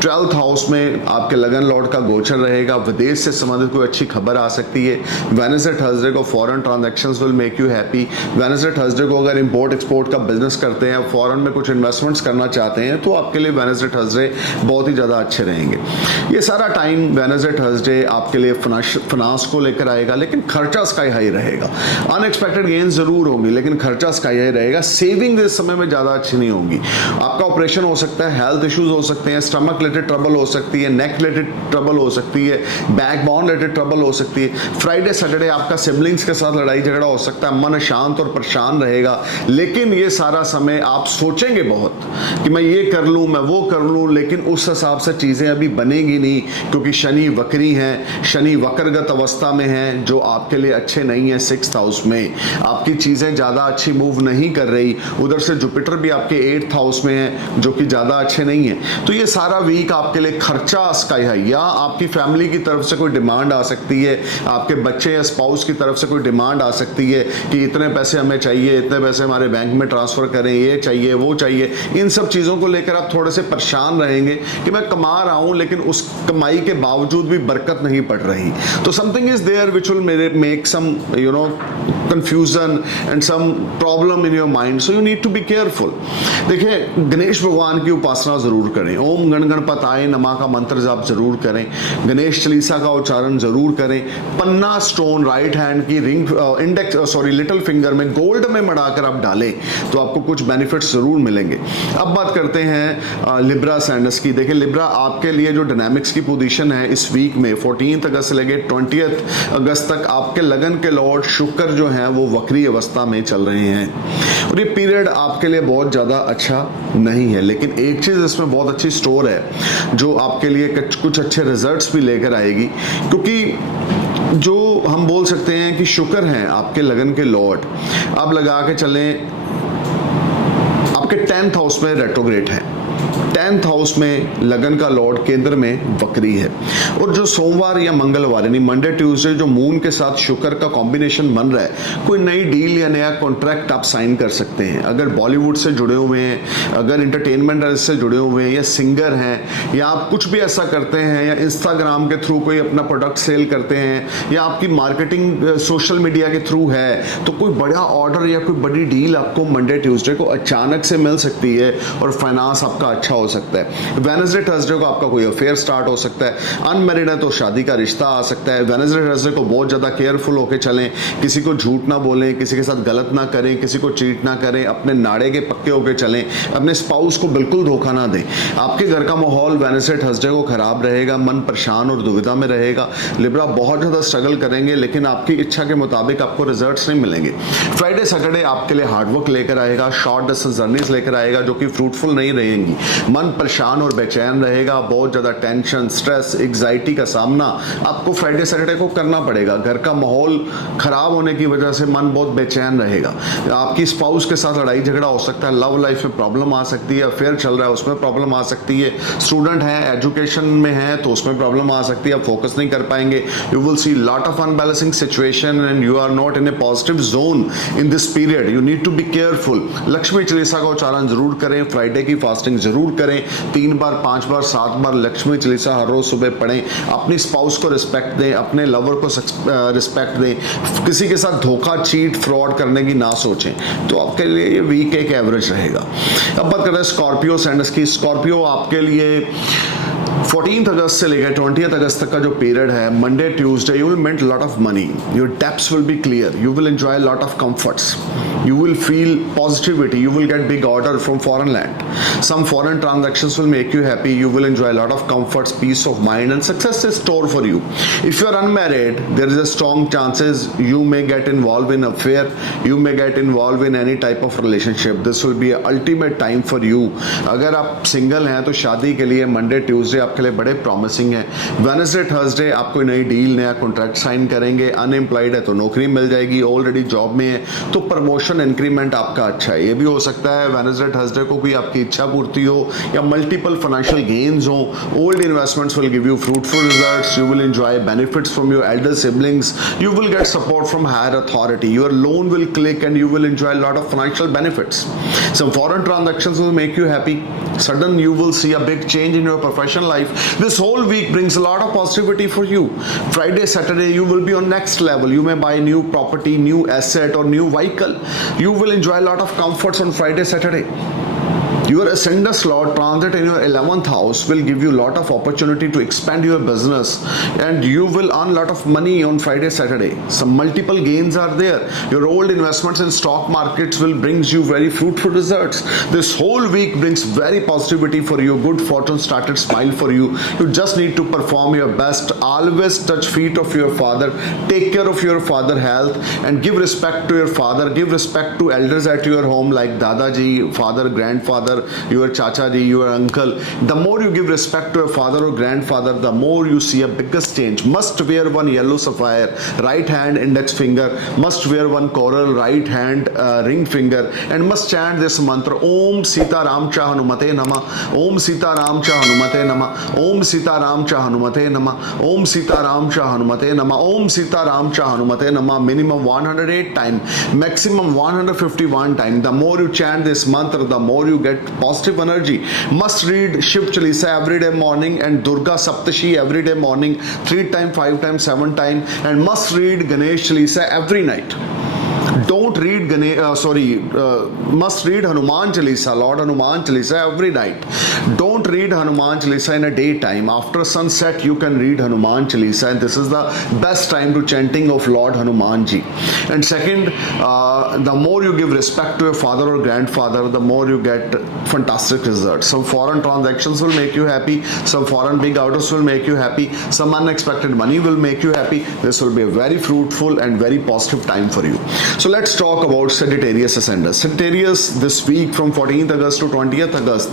12th हाउस में आपके लगन लॉर्ड का गोचर रहेगा, विदेश से संबंधित कोई अच्छी खबर आ सकती है। वेडनेसडे थर्सडे को foreign transaction transactions will make you happy. Wednesday Thursday को अगर इंपोर्ट एक्सपोर्ट का बिजनेस करते हैं, फॉरेन में कुछ इन्वेस्टमेंट्स करना चाहते हैं, तो आपके लिए वेडनेसडे थर्सडे बहुत ही ज़्यादा अच्छे रहेंगे। ये सारा टाइम वेडनेसडे थर्सडे आपके लिए फाइनेंस को लेकर आएगा, लेकिन खर्चा स्काई हाई रहेगा। अनएक्सपेक्टेड गेन जरूर होंगी, लेकिन खर्चा स्काई हाई रहेगा। सेविंग इस समय में ज़्यादा अच्छी नहीं होगी। आपका ऑपरेशन हो सकता है, हेल्थ इश्यूज हो सकते हैं, स्टमक रिलेटेड ट्रबल हो सकती है, नेक रिलेटेड ट्रबल हो सकती है, बैक बोन रिलेटेड ट्रबल हो सकती है। फ्राइडे सैटरडे आपका सिबलिंग्स के साथ लड़ाई झगड़ा हो सकता है, मन शांत और परेशान रहेगा। लेकिन ये सारा समय आप सोचेंगे बहुत कि मैं ये कर लूँ, मैं वो कर लूँ, लेकिन उस हिसाब से चीज़ें अभी बनेगी नहीं, क्योंकि शनि वक्री हैं, शनि वक्रगत अवस्था में हैं, जो आपके लिए अच्छे नहीं है। 6th हाउस में आपकी चीज़ें ज़्यादा अच्छी मूव नहीं कर रही। उधर से जुपिटर भी आपके 8th हाउस में है, जो कि ज़्यादा अच्छे नहीं है। तो ये सारा वीक आपके लिए खर्चा स्काई हाई, या आपकी फैमिली की तरफ से कोई डिमांड आ सकती है, आपके बच्चे या स्पाउस की तरफ से कोई डिमांड आ सकती है कि इतने पैसे हमें चाहिए, इतने पैसे हमारे बैंक में ट्रांसफर करें, ये चाहिए वो चाहिए। इन सब चीज़ों को लेकर आप थोड़े से परेशान रहेंगे कि मैं कमा रहा हूं, लेकिन उस कमाई के बावजूद भी बरकत नहीं पड़ रही। तो something is there which will make some confusion and some problem in your mind, so you need to be careful। देखिए, गणेश भगवान की उपासना जरूर करें, ओम गण गणपताय नमः का मंत्र जाप जरूर करें, गणेश चालीसा का उच्चारण जरूर करें। पन्ना स्टोन राइट हैंड की रिंग लिटिल फिंगर में गोल्ड में मढ़ाकर आप डालें तो आपको कुछ बेनिफिट्स जरूर मिलेंगे। अब बात करते हैं लिब्रा सैंडस की। देखिए, लिब्रा आपके लिए जो डायनामिक्स की पोजीशन है इस वीक में 14 अगस्त से लेकर 20 अगस्त तक, आपके लगन के लॉर्ड शुक्र जो है वो वक्री अवस्था में चल रहे हैं, और ये पीरियड आपके लिए बहुत ज़्यादा अच्छा नहीं है। लेकिन एक चीज़ इसमें बहुत अच्छी स्टोर है, जो आपके लिए कुछ अच्छे रिजल्ट्स भी लेकर आएगी, क्योंकि जो हम बोल सकते हैं कि शुक्र हैं आपके लगन के लॉर्ड, आप लगा के चलें आपके 10th हाउस में रेट्रोग्रेड है, 10th हाउस में लगन का लॉर्ड केंद्र में वक्री है। और जो सोमवार या मंगलवार यानी मंडे ट्यूसडे जो मून के साथ शुक्र का कॉम्बिनेशन बन रहा है, कोई नई डील या नया कॉन्ट्रैक्ट आप साइन कर सकते हैं। अगर बॉलीवुड से जुड़े हुए हैं, अगर इंटरटेनमेंट से जुड़े हुए हैं, या सिंगर हैं, या आप कुछ भी ऐसा करते हैं, या इंस्टाग्राम के थ्रू कोई अपना प्रोडक्ट सेल करते हैं, या आपकी मार्केटिंग सोशल मीडिया के थ्रू है, तो कोई बड़ा ऑर्डर या कोई बड़ी डील आपको मंडे ट्यूसडे को अचानक से मिल सकती है, और फाइनेंस आपका अच्छा हो सकता है। वेडनेसडे थर्सडे को आपका कोई अफेयर स्टार्ट हो सकता है। अनमैरिड है तो शादी का रिश्ता आ सकता है। वेडनेसडे थर्सडे को बहुत ज़्यादा केयरफुल होकर चलें, किसी को झूठ ना बोलें, किसी के साथ गलत ना करें, किसी को चीट ना करें, अपने नाड़े के पक्के होकर चलें, अपने स्पाउस को बिल्कुल धोखा ना दें। आपके घर का माहौल वेडनेसडे थर्सडे को खराब रहेगा, मन परेशान और दुविधा में रहेगा। लिब्रा बहुत ज़्यादा स्ट्रगल करेंगे, लेकिन आपकी इच्छा के मुताबिक आपको रिजल्ट्स नहीं मिलेंगे। फ्राइडे सैटरडे आपके लिए हार्डवर्क लेकर आएगा, शॉर्ट डिस्टेंस जर्नीज लेकर आएगा, जो कि फ्रूटफुल नहीं रहेंगी। मन परेशान और बेचैन रहेगा, बहुत ज़्यादा टेंशन, स्ट्रेस, एग्जाइटी का सामना आपको फ्राइडे सैटरडे को करना पड़ेगा। घर का माहौल खराब होने की वजह से मन बहुत बेचैन रहेगा। आपकी स्पाउस के साथ लड़ाई झगड़ा हो सकता है, लव लाइफ में प्रॉब्लम आ सकती है, अफेयर चल रहा है उसमें प्रॉब्लम आ सकती है, स्टूडेंट है एजुकेशन में है तो उसमें प्रॉब्लम आ सकती है, आप फोकस नहीं कर पाएंगे। You will see lot of unbalancing situation and you are not in a positive zone in this period. You need to be careful. Lakshmi Chalisa का उच्चारण जरूर करें, फ्राइडे की फास्टिंग जरूर करें, 3 बार 5 बार 7 बार लक्ष्मी चालीसा हर रोज सुबह पढ़ें। अपनी स्पाउस को रिस्पेक्ट दें, अपने लवर को रिस्पेक्ट दें, किसी के साथ धोखा चीट फ्रॉड करने की ना सोचें। तो आपके लिए ये वीक एक एवरेज रहेगा। अब बात करते हैं स्कॉर्पियो सैंडस की। स्कॉर्पियो आपके लिए 14 अगस्त से लेकर 20 अगस्त तक का जो पीरियड है, Monday Tuesday you will make lot of money, your depths will be clear, you will enjoy lot of comforts, you will feel positivity, you will get big order from foreign land, some foreign transactions will make you happy, you will enjoy a lot of comforts, peace of mind and success is store for you. If you are unmarried, there is a strong chances you may get involved in affair, you may get involved in any type of relationship. This will be a ultimate time for you. अगर आप single हैं तो शादी के लिए Monday Tuesday आपके लिए बड़े प्रॉमिसिंग है। वेडनेसडे थर्सडे आप कोई नई डील नया कॉन्ट्रैक्ट साइन करेंगे। अनएम्प्लॉयड है तो नौकरी मिल जाएगी, ऑलरेडी जॉब में है तो प्रमोशन प्रमोशन इंक्रीमेंट आपका अच्छा है। ये भी हो सकता है वेडनेसडे थर्सडे को कोई आपकी इच्छा पूर्ति हो या मल्टीपल फाइनेंशियल गेन्स हो। Old investments will give you fruitful results, you will enjoy benefits from your Elder siblings, you will get support from higher authority, your loan will click and you will enjoy a lot of financial benefits. Some foreign transactions will make you happy. Sudden you will see a big change in your professional life. This whole week brings a lot of positivity for you. Friday, Saturday you will be on next level. You may buy new property, new asset or new vehicle. You will enjoy a lot of comforts on Friday, Saturday. Your ascendant Lord transit in your 11th house will give you a lot of opportunity to expand your business and you will earn a lot of money on Friday, Saturday. Some multiple gains are there. Your old investments in stock markets will brings you very fruitful results. This whole week brings very positivity for you. Good fortune started smile for you. You just need to perform your best. Always touch feet of your father. Take care of your father health and give respect to your father. Give respect to elders at your home like Dadaji, father, grandfather, your chacha ji, your uncle. The more you give respect to your father or grandfather, the more you see a biggest change. Must wear one yellow sapphire, right hand index finger, must wear one coral, right hand ring finger, and must chant this mantra: Om Sita Ram Cha Hanumate Nama, Om Sita Ram Cha Hanumate Nama, Om Sita Ram Cha Hanumate Nama, Om Sita Ram Cha Hanumate Nama, Om Sita Ram Cha Hanumate Nama. Minimum 108 times, maximum 151 times. The more you chant this mantra, the more you get positive energy. Must read Shiv Chalisa every day morning and Durga Saptashi every day morning, 3 times, 5 times, 7 times, and must read Ganesh Chalisa every night. Don't read must read Hanuman Chalisa, Lord Hanuman Chalisa every night. Don't read Hanuman Chalisa in a daytime. After sunset you can read Hanuman Chalisa, and this is the best time to chanting of Lord Hanuman ji. And second, the more you give respect to your father or grandfather, the more you get fantastic results. Some foreign transactions will make you happy. Some foreign big orders will make you happy. Some unexpected money will make you happy. This will be a very fruitful and very positive time for you. So let's talk about Sagittarius ascendant. Sagittarius, this week from 14th August to 20th August,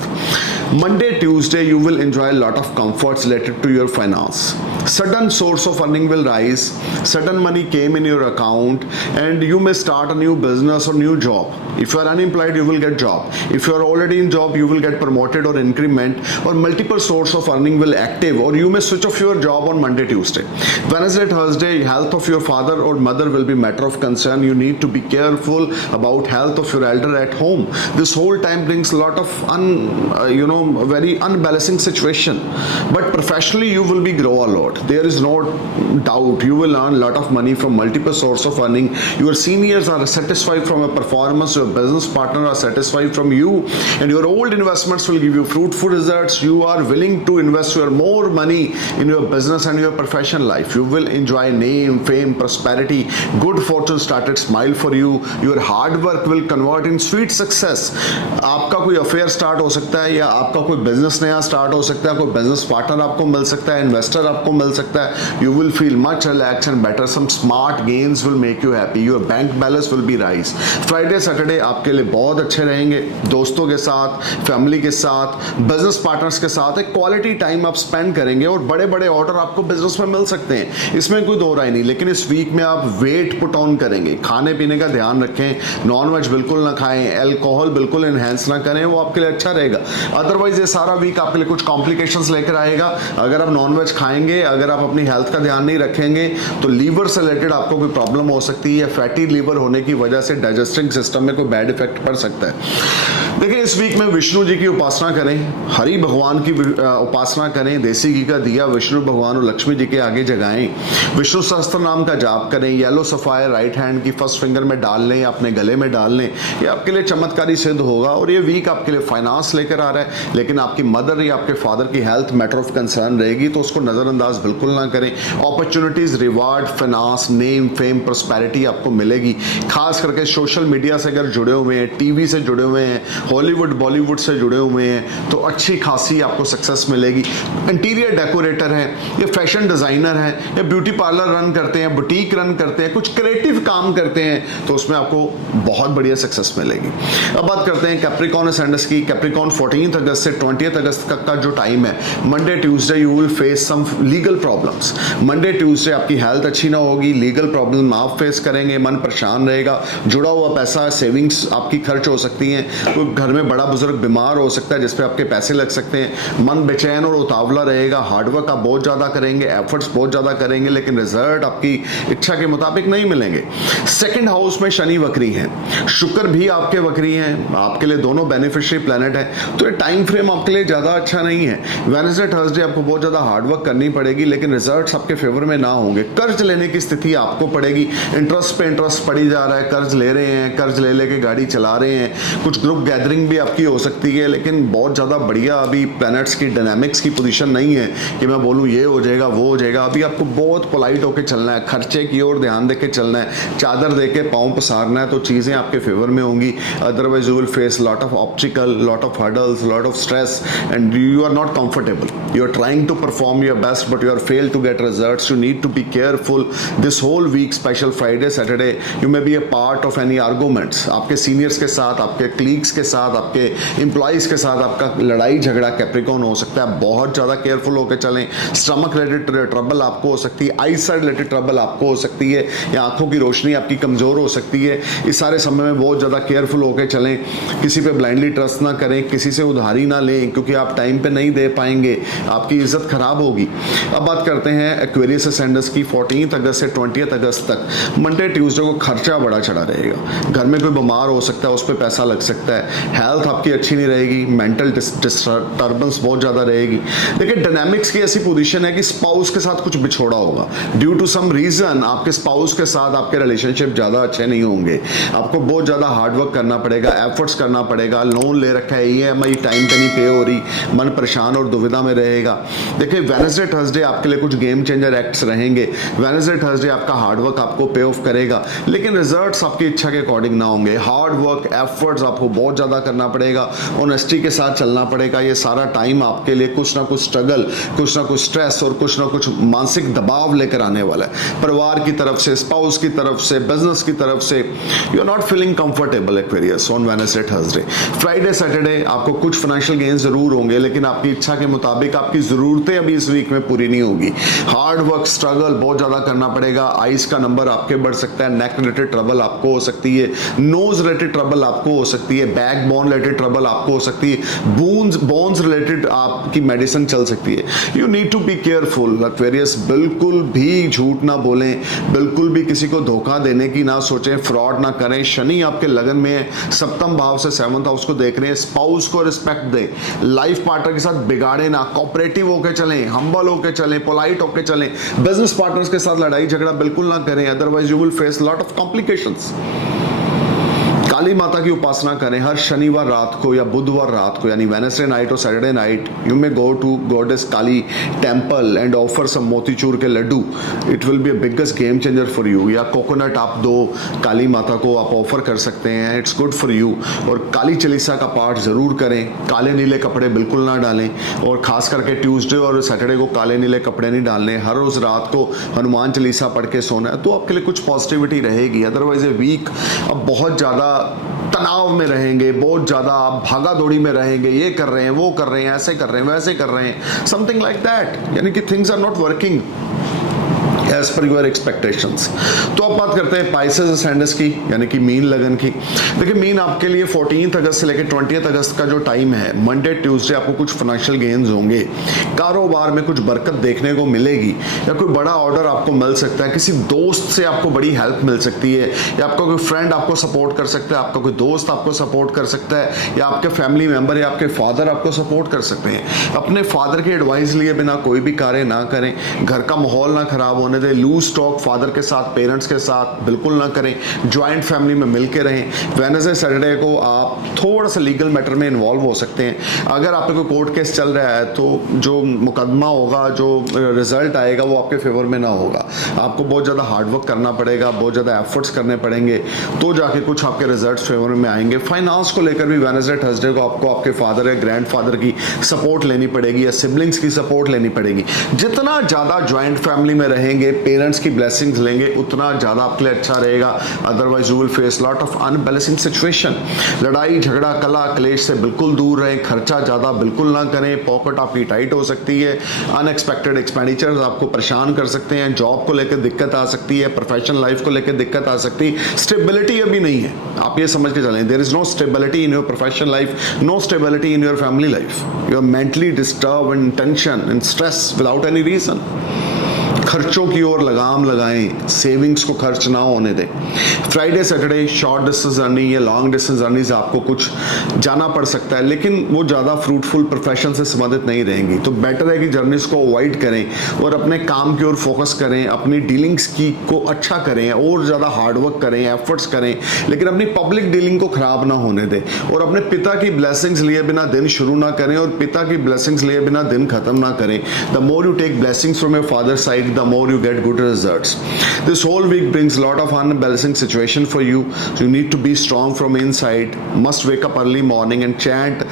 Monday, Tuesday, you will enjoy a lot of comforts related to your finance. Sudden source of earning will rise. Sudden money came in your account and you may start a new business or new job. If you are unemployed, you will get job. If you are already in job, you will get promoted or increment, or multiple source of earning will active, or you may switch off your job on Monday, Tuesday. Wednesday, Thursday, health of your father or mother will be matter of concern. You need to be careful about health of your elder at home. This whole time brings a lot of very unbalancing situation. But professionally, you will be grow a lot. There is no doubt. You will earn a lot of money from multiple source of earning. Your seniors are satisfied from your performance. Your business partner are satisfied from you, and your old investments will give you fruitful results. You are willing to invest your more money in your business and your professional life. You will enjoy name, fame, prosperity. Good fortune started smile for you. Your hard work will convert in sweet success. आपका कोई affair start हो सकता है, या आपका कोई business नया start हो सकता है, कोई बिजनेस पार्टनर आपको मिल सकता है, इन्वेस्टर आपको मिल सकता है. You will feel much relaxed and better. Some smart gains will make you happy. Your bank balance will be rise. Friday, Saturday आपके लिए बहुत अच्छे रहेंगे. दोस्तों के साथ, फैमिली के साथ, बिजनेस पार्टनर्स के साथ एक क्वालिटी टाइम आप स्पेंड करेंगे, और बड़े बड़े ऑर्डर आपको बिजनेस में मिल सकते हैं. इसमें कोई दो राय नहीं. लेकिन इस वीक में आप वेट पुट ऑन करेंगे. खाने पीने का ध्यान रखें. नॉन वेज बिल्कुल ना खाएं. एल्कोहल बिल्कुल इनहेंस ना करें. वो आपके लिए अच्छा रहेगा. अदरवाइज ये सारा वीक आपके लिए कुछ कॉम्प्लिकेशंस लेकर आएगा. अगर आप नॉन वेज खाएंगे, अगर आप अपनी हेल्थ का ध्यान नहीं रखेंगे, तो लीवर से रिलेटेड आपको कोई प्रॉब्लम हो सकती है. फैटी लीवर होने की वजह से डाइजेस्टिंग सिस्टम में कोई बैड इफेक्ट पड़ सकता है. देखिए, इस वीक में विष्णु जी की उपासना करें, हरि भगवान की उपासना करें, देसी घी का दिया विष्णु भगवान और लक्ष्मी जी के आगे जगाएं, विष्णु सहस्त्र नाम का जाप करें, येलो सफायर राइट हैंड की फर्स्ट फिंगर में डाल लें, अपने गले में डाल लें. ये आपके लिए चमत्कारी सिद्ध होगा. और ये वीक आपके लिए फाइनेंस लेकर आ रहा है, लेकिन आपकी मदर या आपके फादर की हेल्थ मैटर ऑफ कंसर्न रहेगी, तो उसको नज़रअंदाज बिल्कुल ना करें. Opportunities, reward, finance, name, fame, prosperity आपको मिलेगी. खास करके सोशल मीडिया से अगर जुड़े हुए हैं, टीवी से जुड़े हुए हैं, हॉलीवुड बॉलीवुड से जुड़े हुए हैं, तो अच्छी खासी आपको सक्सेस मिलेगी. इंटीरियर डेकोरेटर हैं, ये फैशन डिज़ाइनर हैं, या ब्यूटी पार्लर रन करते हैं, बुटीक रन करते हैं, कुछ क्रिएटिव काम करते हैं, तो उसमें आपको बहुत बढ़िया सक्सेस मिलेगी। अब बात करते हैं कैप्रिकॉन असेंडेंस की। कैप्रिकॉन 14 अगस्त से 20 अगस्त तक का जो टाइम है, Monday Tuesday you will face some legal problems. Monday Tuesday आपकी हेल्थ अच्छी ना होगी, लीगल प्रॉब्लम आप फेस करेंगे, मन परेशान रहेगा, जुड़ा हुआ पैसा सेविंग्स आपकी खर्च हो सकती हैं, कोई घर में बड़ा बुजुर्ग बीमार हो सकता है जिसपे आपके पैसे लग सकते हैं, मन बेचैन और उतावला रहेगा, हार्डवर्क आप बहुत ज़्यादा करेंगे, एफर्ट्स बहुत ज़्यादा करेंगे, लेकिन रिजल्ट आपकी इच्छा के मुताबिक नहीं मिलेंगे। सेकंड हाउस में शनि वक्री हैं, शुक्र भी आपके वक्री हैं, आपके लिए दोनों बेनिफिशियरी प्लैनेट है, तो ये टाइम फ्रेम आपके लिए ज़्यादा अच्छा नहीं है। वेडनेसडे थर्सडे आपको बहुत ज़्यादा हार्डवर्क करनी पड़ेगी, लेकिन रिजल्ट्स आपके फेवर में ना होंगे। कर्ज लेने की स्थिति आपको पड़ेगी, इंटरेस्ट पे इंटरेस्ट पड़ी जा रहा है, कर्ज ले रहे हैं, कर्ज ले लेके गाड़ी चला रहे हैं, कुछ ग्रुप गैदरिंग भी आपकी हो सकती है, लेकिन बहुत ज़्यादा बढ़िया अभी प्लैनेट्स की डायनामिक्स की पोजीशन नहीं है कि मैं बोलूँ ये हो जाएगा वो हो जाएगा। अभी आपको बहुत पोलाइट होकर चलना है, खर्चे की ओर ध्यान दे के चलना है, चादर दे के पाँव पसारना है, तो चीज़ें आपके फेवर में होंगी। Otherwise you will face lot of obstacle, lot of hurdles, lot of stress and you are not comfortable. You are trying to perform your best but you are fail to get results. You need to be careful this whole week, special Friday Saturday you may be a part of any arguments. आपके seniors के साथ, आपके क्लीग्स के साथ, आपके employees के साथ आपका लड़ाई झगड़ा कैप्रिकॉन हो सकता है, बहुत ज़्यादा केयरफुल होकर चलें। स्टमक रिलेटेड ट्रबल आपको हो सकती है, आई साइड रिलेटेड ट्रबल आपको हो सकती है, या आंखों की रोशनी आपकी कमज़ोर हो सकती है। इस सारे समय में बहुत ज़्यादा केयरफुल होकर चलें, किसी पे ब्लाइंडली ट्रस्ट ना करें, किसी से उधारी ना लें, क्योंकि आप टाइम पे नहीं दे पाएंगे, आपकी इज्जत खराब होगी। अब बात करते हैं एक्वेरियस असेंडेंस की। 14 अगस्त से 20 अगस्त तक मंडे ट्यूसडे को खर्चा बड़ा चढ़ा रहेगा, घर में कोई बीमार हो सकता है, उस पर पैसा लग सकता है, हेल्थ आपकी अच्छी नहीं रहेगी, मेंटल डिस्टर्बेंस बहुत ज़्यादा रहेगी। देखिए डायनामिक्स की ऐसी पोजीशन है कि स्पाउस के साथ कुछ बिछोड़ा होगा, ड्यू टू सम रीजन आपके स्पाउस के साथ आपके रिलेशनशिप ज़्यादा अच्छे नहीं होंगे, आपको बहुत ज़्यादा हार्डवर्क करना पड़ेगा, एफर्ट्स करना पड़ेगा, लोन ले रखा है, EMI टाइम पे नहीं पे हो रही, मन परेशान और दुविधा में रहेगा। देखिए वेडनेसडे थर्सडे आपके लिए कुछ गेम चेंजर एक्ट्स रहेंगे, वेडनेसडे थर्सडे आपका हार्डवर्क आपको पे ऑफ करेगा, लेकिन रिजल्ट्स आपकी इच्छा के अकॉर्डिंग ना होंगे। हार्डवर्क एफर्ट्स आपको बहुत ज़्यादा करना पड़ेगा, ऑनेस्टी के साथ चलना पड़ेगा। ये सारा टाइम आपके लिए कुछ ना कुछ स्ट्रगल, कुछ ना कुछ स्ट्रेस और कुछ ना कुछ मानसिक दबाव लेकर आने वाला है, परिवार की तरफ से, स्पाउस की तरफ से, बिजनेस की तरफ से। You are not feeling comfortable Aquarius on Wednesday Thursday. Friday Saturday आपको कुछ फाइनेंशियल गेन जरूर होंगे, लेकिन आपकी इच्छा के मुताबिक आपकी ज़रूरतें अभी इस वीक में पूरी नहीं होगी। हार्ड वर्क स्ट्रगल बहुत ज़्यादा करना पड़ेगा, आइज का नंबर आपके बढ़ सकता है, नेक रिलेटेड ट्रबल आपको हो सकती है, नोज रिलेटेड ट्रबल आपको हो सकती है, बैक बोन रिलेटेड ट्रबल आपको हो सकती है, बोन्स रिलेटेड आपकी मेडिसिन चल सकती है। You need to be careful Aquarius, बिल्कुल भी झूठ ना बोलें, बिल्कुल भी किसी को धोखा देने की ना सोचें, फ्रॉड ना करें। शनि आपके लगन में है, सप्तम भाव से 7th हाउस को देख रहे हैं। स्पाउस को रिस्पेक्ट दें, लाइफ पार्टनर के साथ बिगाड़े ना, कोऑपरेटिव होकर चलें, हम्बल होकर चलें, पोलाइट होकर चलें, बिजनेस पार्टनर्स के साथ लड़ाई झगड़ा बिल्कुल ना करें, otherwise you will face lot of complications. Kali माता की उपासना करें हर शनिवार रात को या बुधवार रात को, यानी वेडनेसडे नाइट और Saturday night you may go to goddess Kali temple and offer some motichoor के laddoo. It will be a biggest game changer for you. या कोकोनट आप दो काली माता को, आप ऑफर कर सकते हैं, इट्स गुड फॉर यू। और काली चालीसा का पाठ जरूर करें, काले नीले कपड़े बिल्कुल ना डालें, और खास करके ट्यूसडे और सैटरडे को काले नीले कपड़े नहीं डालने। हर रोज रात को हनुमान चालीसा पढ़ के सोना है, तो आपके लिए कुछ पॉजिटिविटी रहेगी। अदरवाइज ये वीक अब बहुत ज़्यादा तनाव में रहेंगे, बहुत ज़्यादा आप भागा दौड़ी में रहेंगे, ये कर रहे हैं, वो कर रहे हैं, ऐसे कर रहे हैं, वैसे कर रहे हैं, समथिंग लाइक दैट, यानी कि things are not working as per your expectations. तो अब बात करते हैं पाइसेस असेंडेंस की, यानी कि मीन लगन की। देखिए मीन आपके लिए 14 अगस्त से लेकर 20 अगस्त का जो टाइम है, मंडे ट्यूसडे आपको कुछ फाइनेंशियल गेन्स होंगे, कारोबार में कुछ बरकत देखने को मिलेगी, या कोई बड़ा ऑर्डर आपको मिल सकता है, किसी दोस्त से आपको बड़ी हेल्प मिल सकती है, या आपका कोई फ्रेंड आपको सपोर्ट कर सकता है, आपका कोई दोस्त आपको सपोर्ट कर सकता है, या आपके फैमिली मेंबर या आपके फादर आपको सपोर्ट कर सकते हैं। अपने फादर की एडवाइस लिए बिना कोई भी कार्य ना करें, घर का माहौल ना खराब होने दें, लूज टॉक फादर के साथ, पेरेंट्स के साथ बिल्कुल ना करें, ज्वाइंट फैमिली में मिल के रहें। वेडनेसडे सैटरडे को आप थोड़ा सा लीगल मैटर में इन्वॉल्व हो सकते हैं। अगर आपके कोई कोर्ट केस चल रहा है तो जो मुकदमा होगा, जो रिजल्ट आएगा वो आपके फेवर में ना होगा। आपको बहुत ज़्यादा हार्डवर्क करना पड़ेगा, बहुत ज़्यादा एफर्ट्स करने पड़ेंगे, तो जाके कुछ आपके रिजल्ट फेवर में आएंगे। फाइनेंस को लेकर भी वेडनेसडे थर्सडे को आपको आपके फादर या ग्रैंडफादर की सपोर्ट लेनी पड़ेगी, या सिबलिंग्स की सपोर्ट लेनी पड़ेगी। जितना ज़्यादा ज्वाइंट फैमिली में रहेंगे पेरेंट्स की ब्लेसिंग्स लेंगे उतना ज़्यादा आपके लिए अच्छा रहेगा। Otherwise you will face lot of unbalancing situation. लड़ाई झगड़ा कला क्लेश से बिल्कुल दूर रहें, खर्चा ज़्यादा बिल्कुल ना करें, पॉकेट आपकी टाइट हो सकती है, अनएक्सपेक्टेड एक्सपेंडिचर्स आपको परेशान कर सकते हैं, जॉब को लेकर दिक्कत आ सकती है, प्रोफेशनल लाइफ को लेकर दिक्कत आ सकती है, स्टेबिलिटी अभी नहीं है, आप ये समझ के चलें। There is no stability in your professional life, no stability in your family life, you are mentally disturb and tension and stress without any reason. खर्चों की ओर लगाम लगाएं, सेविंग्स को खर्च ना होने दें। Friday Saturday short distance journey या लॉन्ग डिस्टेंस जर्नी से आपको कुछ जाना पड़ सकता है, लेकिन वो ज़्यादा फ्रूटफुल प्रोफेशन से संबंधित नहीं रहेंगी, तो बेटर है कि जर्नीज को अवॉइड करें और अपने काम की ओर फोकस करें, अपनी डीलिंग्स की को अच्छा करें और ज़्यादा हार्डवर्क करें, एफर्ट्स करें, लेकिन अपनी पब्लिक डीलिंग को ख़राब ना होने दें। और अपने पिता की ब्लेसिंग्स लिए बिना दिन शुरू ना करें और पिता की ब्लेसिंग्स लिए बिना दिन खत्म ना करें। The more you take blessings from your father side, the more you get good results. This whole week brings a lot of unbalancing situation for you, so you need to be strong from inside. Must wake up early morning and chant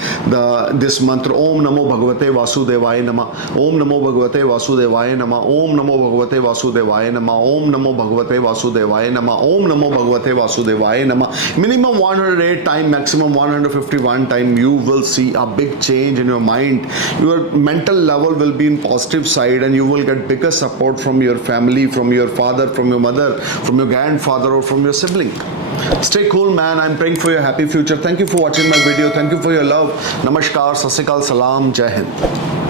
this mantra, Om Namo Bhagavate Vasudevaya Namah, Om Namo Bhagavate Vasudevaya Namah, Om Namo Bhagavate Vasudevaya Namah, Om Namo Bhagavate Vasudevaya Namah, Om Namo Bhagavate Vasudevaya Namah. Minimum 108 time, maximum 151 time, you will see a big change in your mind. Your mental level will be in positive side and you will get bigger support from your family, from your father, from your mother, from your grandfather or from your sibling. Stay cool man, I'm praying for your happy future. Thank you for watching my video. Thank you for your love. Namaskar, Sat Sri Akal, Salam, Jai Hind.